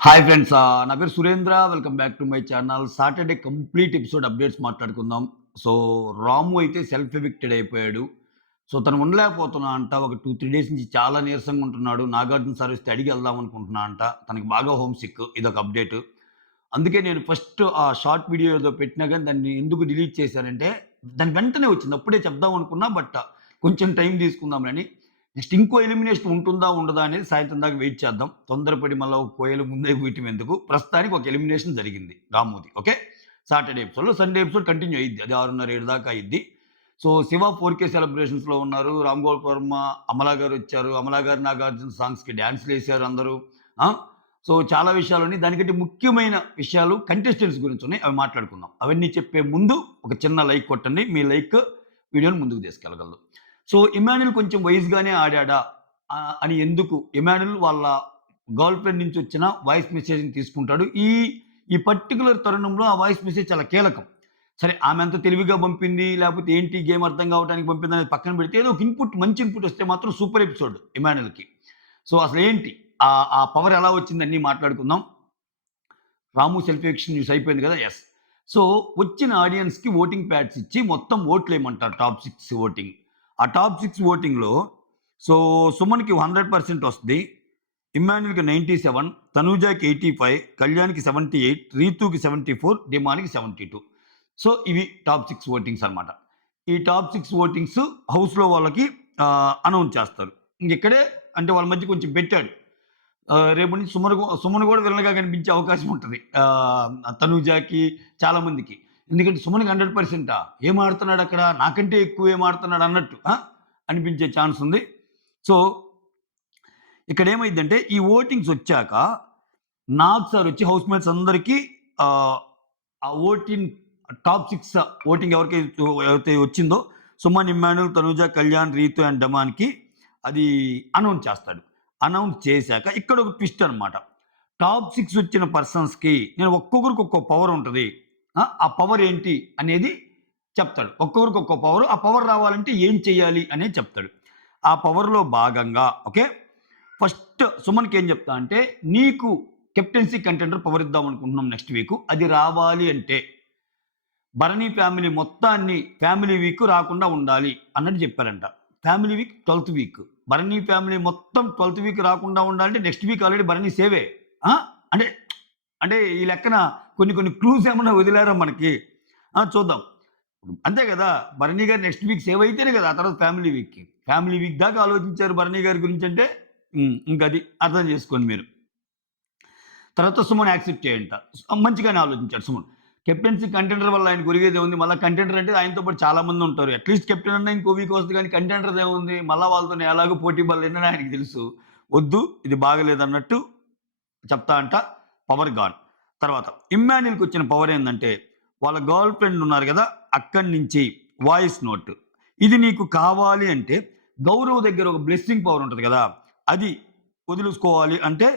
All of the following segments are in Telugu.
Hi friends. నా పేరు Surendra. Welcome back to my channel. Saturday complete episode updates మాట్లాడుకుందాం. సో, రాము అయితే సెల్ఫ్ ఎవిక్టెడ్ అయిపోయాడు. సో, తను ఉండలేకపోతున్నా అంట. ఒక 2, 3 డేస్ నుంచి చాలా నీరసంగా ఉంటున్నాడు. నాగార్జున సార్ వస్తే అడిగి వెళ్దాం అనుకుంటున్నా అంట. తనకి బాగా హోమ్ సిక్. ఇదొక అప్డేట్. అందుకే నేను ఫస్ట్ ఆ షార్ట్ వీడియో ఏదో పెట్టినా గాని దాన్ని ఎందుకు డిలీట్ చేశానంటే, దాని వెంటనే వచ్చింది. అప్పుడే చెప్దాం అనుకున్నా. కొంచెం టైం తీసుకుందాంలని. నెక్స్ట్ ఇంకో ఎలిమినేషన్ ఉంటుందా? ఉండదా? అనేది సాయంత్రం దాకా వెయిట్ చేద్దాం. తొందరపడి మళ్ళా ఒక కోయలు ముందే గూయటం ఎందుకు? ప్రస్తుతానికి ఒక ఎలిమినేషన్ జరిగింది రాముది. ఓకే. సాటర్‌డే ఎపిసోడ్‌లో. సండే ఎపిసోడ్ కంటిన్యూ అయ్యిద్ది. అది 6:30, 7 దాకా అయ్యిద్ది. సో, 'శివ 4K' సెలబ్రేషన్స్‌లో ఉన్నారు. రామ్ గోపాల్ వర్మ, అమలా గారొచ్చారు. అమలా గారు, నాగార్జున సాంగ్స్‌కి డాన్స్‌లేసారు అందరూ. ఆ! సో, చాలా విషయాలున్నాయి. దానికంటే ముఖ్యమైన విషయాలు కంటెస్టెంట్స్ గురించున్నాయి. అవి మాట్లాడుకుందాం. అవన్నీ చెప్పే ముందు ఒక చిన్న లైక్ కొట్టండి. మీ లైక్ వీడియోని ముందుకు తీసుకెళ్ళగలదు. సో, ఇమాన్యుల్ కొంచెం వైస్‌గానే ఆడాడా? అని ఎందుకు? ఇమాన్యుల్ వాళ్ళ గర్ల్ ఫ్రెండ్ నుంచి వచ్చిన వాయిస్ మెసేజ్‌ని తీసుకుంటాడు. ఈ పర్టిక్యులర్ తరుణంలో ఆ వాయిస్ మెసేజ్ చాలా కీలకం. సరే, ఆమె ఎంత తెలివిగా పంపింది, లేకపోతే ఏంటి గేమ్ అర్థం కావడానికి పంపిందనేది పక్కన పెడితే, ఏదో ఒక ఇన్‌పుట్, మంచి ఇన్‌పుట్ వస్తే మాత్రం సూపర్ ఎపిసోడ్ ఇమాన్యుల్‌కి. సో, అసలేంటి? ఆ పవర్ ఎలా వచ్చింది అన్నీ మాట్లాడుకుందాం. రాము సెల్ఫ్ ఎవిక్షన్ న్యూస్ అయిపోయింది కదా! యెస్. సో, వచ్చిన ఆడియన్స్‌కి ఓటింగ్ ప్యాడ్స్ ఇచ్చి మొత్తం ఓట్లేయమంటారు టాప్ 6 ఓటింగ్. ఆ టాప్ 6 ఓటింగ్‌లో సో, సుమన్‌కి 100% వస్తది. ఇమ్మాన్యుల్‌కి 97, తనూజాకి 85, కళ్యాణ్‌కి 78, రీతూకి 74, డిమాన్‌కి 72. సో, ఇవి టాప్ 6 ఓటింగ్స్ అన్నమాట. ఈ టాప్ 6 ఓటింగ్స్ హౌస్‌లో వాళ్ళకి అనౌన్స్ చేస్తారు. ఇంగిక్కడే అంటే వాళ్ళ మధ్య కొంచెం పెట్టాడు. రేపటి నుంచి సుమన్ గూడా విలన్‌గా కనిపించే అవకాశం ఉంటది. తనూజాకి చాలా మందికి. ఎందుకంటే సుమన్‌కి 100%. ఏం ఆడుతున్నాడక్కడ? నాకంటే ఎక్కువ ఏం ఆడుతున్నాడు అన్నట్టు అనిపించే ఛాన్స్ ఉంది. సో, ఇక్కడేమైద్దంటే ఈ ఓటింగ్స్ వచ్చాక నాగ్ సార్ వచ్చి హౌస్‌మేట్స్ అందరికీ ఆహ్, ఆ ఓటింగ్ టాప్ 6 ఓటింగ్ ఎవరైతే వచ్చిందో సుమన్, ఇమ్మాన్యుల్, తనూజ, కళ్యాణ్, రీతు అండ్ డమాన్‌కి అది అనౌన్స్ చేస్తాడు. అనౌన్స్ చేశాక ఇక్కడ ఒక ట్విస్ట్ అన్నమాట. టాప్ 6 వచ్చిన పర్సన్స్‌కి నేను ఒక్కొక్కరికి ఒక్కో పవర్ ఉంటది. ఆ పవర్ ఏంటి అనేది చెప్తాడు. ఒక్కొక్కరికి ఒక్కో పవర్. ఆ పవర్ రావాలంటే ఏం చేయాలి అనేది చెప్తాడు. ఆ పవర్‌లో భాగంగా ఓకే. ఫస్ట్ సుమన్‌కి ఏం చెప్తా అంటే, నీకు కెప్టెన్సీ కంటెండర్ పవర్ ఇద్దాం అనుకుంటున్నాం నెక్స్ట్ వీక్. అది రావాలి అంటే భరణి ఫ్యామిలీ మొత్తాన్ని ఫ్యామిలీ వీక్ రాకుండా ఉండాలి అన్నట్టు చెప్పారంట. ఫ్యామిలీ వీక్ 12థ్ వీక్. భరణి ఫ్యామిలీ మొత్తం 12థ్ వీక్ రాకుండా ఉండాలంటే నెక్స్ట్ వీక్ ఆల్రెడీ భరణి సేవే. ఆ! అంటే అంటే ఈ లెక్కన కొన్ని క్లూస్ ఏమన్నా వదిలారా మనకి? చూద్దాం. అంతే గదా! Bharani garu next week save అయితేనే గదా! ఆ తర్వాత ఫ్యామిలీ వీక్‌కి. ఫ్యామిలీ వీక్ దాకా ఆలోచించారు భరణి గారి గురించంటే ఇంకది అర్థం చేసుకోండి మీరు. తర్వాత సుమన్ యాక్సెప్ట్ చేయంట. మంచిగానే ఆలోచించాడు సుమన్. కెప్టెన్సీ కంటెండర్ వల్ల ఆయనకు ఒరిగేదేముంది? మళ్ళా కంటెండర్ అంటే ఆయనతో పాటు చాలా మంది ఉంటారు. అట్‌లీస్ట్ కెప్టెన్ అన్నా ఇంకో వీక్ వస్తది గానీ కంటెండర్‌దేముంది? మళ్ళా వాళ్ళతోని ఎలాగో పోటీ పడలేనని ఆయనకి తెలుసు. వద్దు ఇది బాగాలేదన్నట్టు చెప్తా అంట. Power gone. తర్వాత ఇమ్మాన్యుల్‌కొచ్చిన పవర్ ఏందంటే, వాళ్ళ గర్ల్ ఫ్రెండ్ ఉన్నారు గదా! అక్కడి నుంచి వాయిస్ నోట్. ఇది నీకు కావాలి అంటే, గౌరవ్ దగ్గర ఒక బ్లెస్సింగ్ పవర్ ఉంటది గదా! అది వదిలేసుకోవాలి అంటే,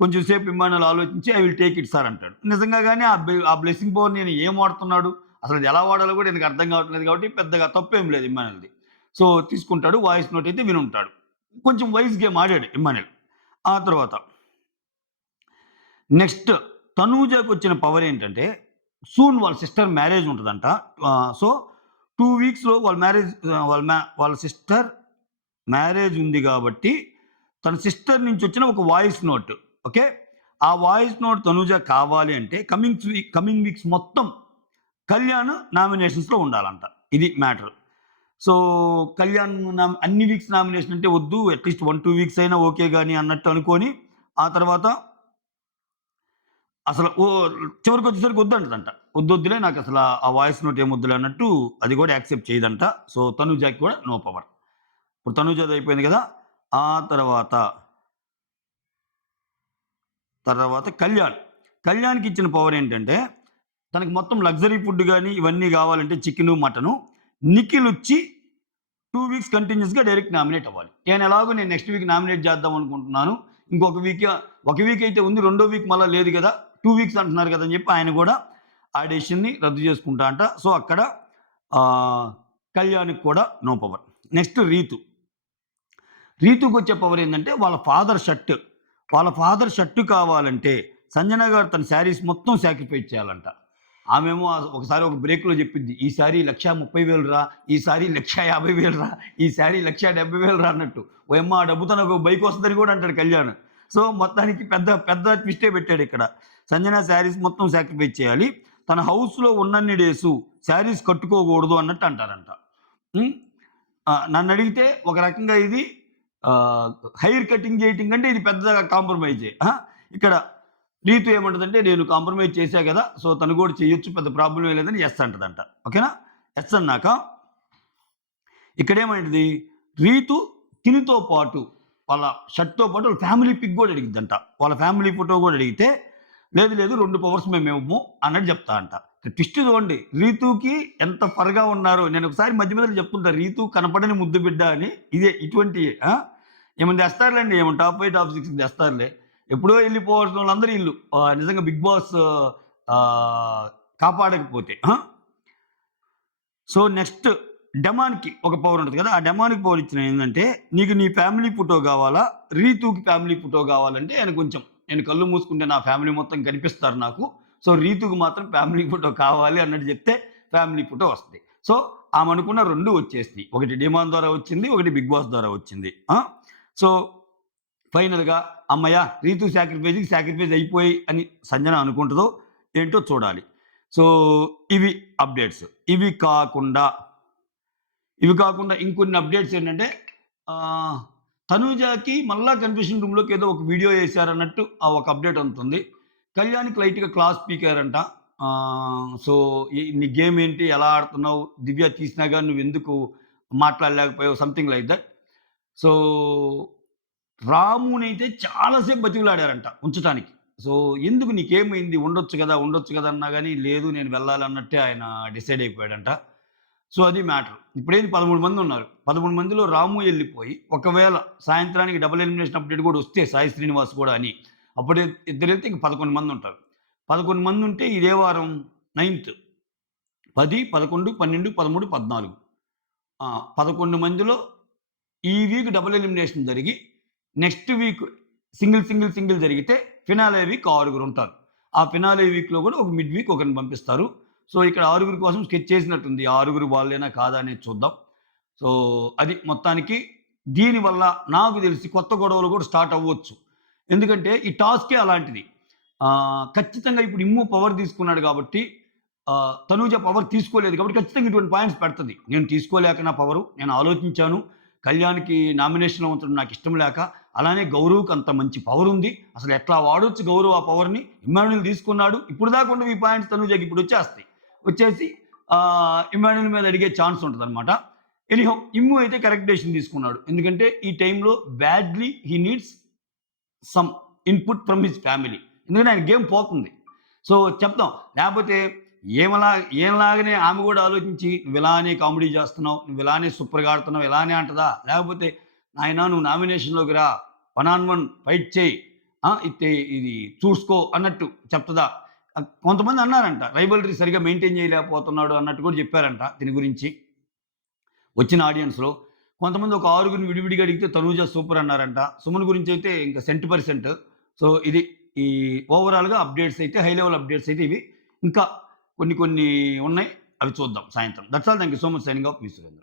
కొంచెం సేపు ఇమ్మాన్యుల్ ఆలోచించి I will take it sir అంటాడు. నిజంగా గాని ఆ బ్లెస్సింగ్ పవర్ నేను ఏం వాడుతున్నాడు? అసలు అది ఎలా వాడాలో గూడా ఈయనకి అర్థం కావట్లేదు కాబట్టి పెద్దగా తప్పేం లేదు ఇమ్మాన్యుల్‌ది. సో, తీసుకుంటాడు. వాయిస్ నోట్ అయితే వినుంటాడు. కొంచెం వైస్ గేమ్ ఆడాడు ఇమ్మాన్యుల్. ఆ తర్వాత నెక్స్ట్ తనూజకొచ్చిన పవర్ ఏంటంటే, సూన్ వాళ్ళ సిస్టర్ మ్యారేజ్ ఉంటదంట. సో, 2 వీక్స్‌లో వాళ్ళ సిస్టర్ మ్యారేజ్ ఉంది గాబట్టి, తన సిస్టర్ నుంచి వచ్చిన ఒక వాయిస్ నోట్. ఓకే. ఆ వాయిస్ నోట్ తనూజ కావాలి అంటే కమింగ్ వీక్స్ మొత్తం కళ్యాణ్ నామినేషన్స్‌లో ఉండాలంట. ఇది మ్యాటర్. సో, కళ్యాణ్ అన్ని వీక్స్ నామినేషన్ అంటే వద్దు. అట్‌లీస్ట్ 1, 2 వీక్స్ అయినా ఓకే గాని అన్నట్టు అనుకోని, ఆ తర్వాత అసలు చివరికొచ్చేసరికి వద్దంటదంట. వద్దొద్దులే నాకసల ఆ వాయిస్ నోట్ ఏమొద్దులే అన్నట్టు అది గూడా యాక్సెప్ట్ చేయదంట. సో, తనూజకి కూడా నో పవర్. ఇప్పుడు తనూజది అయిపోయింది గదా! ఆ తర్వాత, కళ్యాణ్. కళ్యాణ్‌కిచ్చిన పవర్ ఏంటంటే, తనకి మొత్తం లగ్జరీ ఫుడ్ గాని, ఇవన్నీ గావాలంటే చికెను, మటను. నిఖిలొచ్చి 2 వీక్స్ కంటిన్యూయస్‌గా డైరెక్ట్ నామినేట్ అవ్వాలి. నేను నెక్స్ట్ వీక్ నామినేట్ చేద్దాం అనుకుంటున్నాను. ఇంకొక వీక్ ఒక వీక్ అయితే ఉంది. రెండో వీక్ మళ్ళా లేదు గదా! 2 వీక్స్ అంటున్నారు గదా! అని జెప్పి ఆయన గూడా ఆ డెసిషన్‌ని రద్దు చేసుకుంటా అంట. సో, అక్కడ కళ్యాణ్‌కి కూడా నో పవర్. నెక్స్ట్ రీతు. రీతుకొచ్చే పవర్ ఏందంటే వాళ్ళ ఫాదర్ షర్ట్. వాళ్ళ ఫాదర్ షర్ట్ కావాలంటే సంజన గారు తన శారీస్ మొత్తం సాక్రిఫైస్ చేయాలంట. ఆమేమో ఒకసారి ఒక బ్రేక్‌లో చెప్పిద్ది. "ఈ సారీ 1,30,000 రా, ఈ సారీ 1,50,000 రా, ఈ సారీ 1,70,000 రా" అన్నట్టు. ఓయమ్మ! ఆ డబ్బుతో నాకు బైక్ వస్తదని కూడా అంటాడు కళ్యాణ్. సో, మొత్తానికి పెద్ద పెద్ద ట్విస్టే పెట్టాడిక్కడ. సంజన శారీస్ మొత్తం సాక్రిఫైస్ చేయాలి. తన హౌస్‌లో ఉన్నన్ని డేసు శారీస్ కట్టుకోకూడదు అన్నట్టు అంటారంట. హ్మ్. నన్నడిగితే ఒక రకంగా ఇది ఆహ్, హెయిర్ కటింగ్ చేయటం కంటే ఇది పెద్ద కాంప్రమైజే. ఇక్కడ రీతు ఏమంటదంటే, "నేను కాంప్రమైజ్ చేశా గదా! సో, తను గూడా చేయొచ్చు. పెద్ద ప్రాబ్లమే లేదని" యెస్ అంటదంట. ఓకేనా? యెస్ అన్నాక ఇక్కడేమైంది, రీతు తినితో పాటు వాళ్ళ షర్ట్‌తో పాటు వాళ్ళ ఫ్యామిలీ పిక్ గూడా అడిగిద్దంట. వాళ్ళ ఫ్యామిలీ ఫోటో గూడా అడిగితే, "లేదు లేదు 2 పవర్స్ మేమివ్వము" అన్నట్టు చెప్తా అంట. ట్విస్ట్ చూడండి. రీతూకి ఎంత ఫర్‌గా ఉన్నారో. నేనొకసారి మధ్య మధ్యలో చెప్తుంటా. రీతూ కనపడని ముద్దు బిడ్డ అని. ఇదే ఇటువంటియే. ఏమన్నా తెస్తారులేండి. ఏమన్నా టాప్ 5, టాప్ 6 తెస్తారులే. ఎప్పుడో ఎళ్ళిపోవాల్సినోళ్ళందరూ ఈళ్ళు. నిజంగా 'బిగ్ బాస్' ఆహ్, కాపాడకపోతే. సో, నెక్స్ట్ డెమాన్‌కి ఒక పవర్ ఉంటది కదా! ఆ డెమాన్‌కి పవర్ ఇచ్చినయి ఏందంటే, "నీకు నీ ఫ్యామిలీ ఫోటో గావాలా? రీతూకి ఫ్యామిలీ ఫోటో గావాలంటే" ఆయన కొంచెం నేను కళ్ళు మూసుకుంటే నా ఫ్యామిలీ మొత్తం కనిపిస్తారు నాకు. సో, రీతూకి మాత్రం ఫ్యామిలీ ఫోటో కావాలి అన్నట్టు చెప్తే ఫ్యామిలీ ఫోటో వస్తది. సో, ఆమె అనుకున్న 2 వచ్చేసినియి. ఒకటి డిమాండ్ ద్వారా వచ్చింది. ఒకటి 'బిగ్ బాస్' ద్వారా వచ్చింది. సో, ఫైనల్‌గా హమ్మయ్య! రీతూ సాక్రిఫైస్ అయిపోయి అని సంజన అనుకుంటదో ఏంటో చూడాలి. సో, ఇవి అప్డేట్స్. ఇవి కాకుండా ఇంకొన్ని అప్డేట్స్ ఏంటంటే ఆహ్, తనూజకి మళ్ళా కన్ఫెషన్ రూమ్‌లోకి ఏదో ఒక వీడియో ఏసారన్నట్టు ఒక అప్డేట్ అందుతుంది. కళ్యాణ్‌కి లైట్‌గా క్లాస్ పీకారంట. సో, నీ గేమ్ ఏంటి? ఎలా ఆడుతున్నావు? దివ్య తీసినా గాని నువ్వెందుకు మాట్లాడలేకపోయావు? Something like that. సో, రామునైతే చాలా సేపు బతిమిలాడారంట ఉంచటానికి. సో, ఎందుకు నీకేమైంది? ఉండొచ్చు గదా! అన్నా గాని లేదు నేను వెళ్ళాలన్నట్టే ఆయన డిసైడ్ అయిపోయాడంట. సో, అది మ్యాటర్. ఇప్పుడేంది 13 మందున్నారు. 13 మందిలో రాము ఎళ్ళిపోయి, ఒకవేళ సాయంత్రానికి డబుల్ ఎలిమినేషన్ అప్డేట్ గూడా వస్తే సాయి శ్రీనివాస్ గూడా అని, అప్పుడే ఇద్దరెళ్తే ఇంక 11 మందుంటారు. 11 మందుంటే ఇదే వారం 9థ్ 10, 11, 12, 13, 14. 11 మందిలో ఈ వీక్ డబుల్ ఎలిమినేషన్ జరిగి, నెక్స్ట్ వీక్ సింగిల్ జరిగితే ఫినాలే వీక్ 6 ఉంటారు. ఆ ఫినాలే వీక్‌లో గూడా ఒక మిడ్ వీక్ ఒకరిని పంపిస్తారు. సో, ఇక్కడ 6 కోసం స్కెచ్ చేసినట్టుంది. ఆ 6 వాళ్ళేనా కాదా అనేది చూద్దాం. సో, అది మొత్తానికి దీనివల్ల నాకు తెలిసి కొత్త గొడవలు కూడా స్టార్ట్ అవ్వచ్చు. ఎందుకంటే ఈ టాస్కే అలాంటిది. ఖచ్చితంగా ఇప్పుడు ఇమ్ము పవర్ తీసుకున్నాడు కాబట్టి తనూజ పవర్ తీసుకోలేదు కాబట్టి ఖచ్చితంగా ఇటువంటి పాయింట్స్ పెడతది. నేను తీసుకోలేక నా పవరు, నేను ఆలోచించాను. కళ్యాణ్‌కి నామినేషన్‌లో ఉంచడం నాకిష్టం లేక, అలానే గౌరవ్‌కి అంత మంచి పవరుంది. అసలు ఎట్లా వాడొచ్చు గౌరవ్ ఆ పవర్‌ని. ఇమ్మాన్యుల్ తీసుకున్నాడు. ఇప్పుడు దాకా ఉన్నవి ఈ పాయింట్స్ తనూజకి ఇప్పుడు వచ్చేస్తాయి. వచ్చేసి ఇమ్మాన్యుల్ మీద అడిగే ఛాన్స్ ఉంటదనమాట. ఎనీహౌ ఇమ్ము అయితే కరెక్ట్ డెసిషన్ తీసుకున్నాడు. ఎందుకంటే ఈ టైంలో badly he needs some input from his family. ఎందుకంటే ఆయన గేమ్ పోతుంది. సో, చెప్దాం. లేపోతే ఈయనలాగానే ఆమె గూడా ఆలోచించి నువ్విలానే కామెడీ జేస్తున్నావు, నువ్విలానే సూపర్‌గా ఆడుతున్నావు ఇలానే అంటదా? లేకపోతే నాయనా నువ్వు నామినేషన్‌లోకి రా, వన్ ఆన్ వన్ ఫైట్ చెయి. ఇది చూసుకో అన్నట్టు చెప్తదా? కొంతమంది అన్నారంట. రైవల్రీ సరిగ్గా మెయింటైన్ చేయలేకపోతున్నాడు అన్నట్టు కూడా చెప్పారంట దీని గురించి. వచ్చిన ఆడియన్స్‌లో. కొంతమంది ఒక 6గురిని విడివిడిగా అడిగితే తనూజ సూపర్ అన్నారంట. సుమన్ గురించైతే ఇంక సెంట్%. సో, ఇది ఈ ఓవరాల్‌గా అప్డేట్స్ అయితే హై లెవెల్ అప్డేట్స్ అయితే ఇవి. ఇంకా కొన్ని కొన్ని ఉన్నాయి. అవి చూద్దాం సాయంత్రం. That's all. Thank you so much. Signing off me Surendra.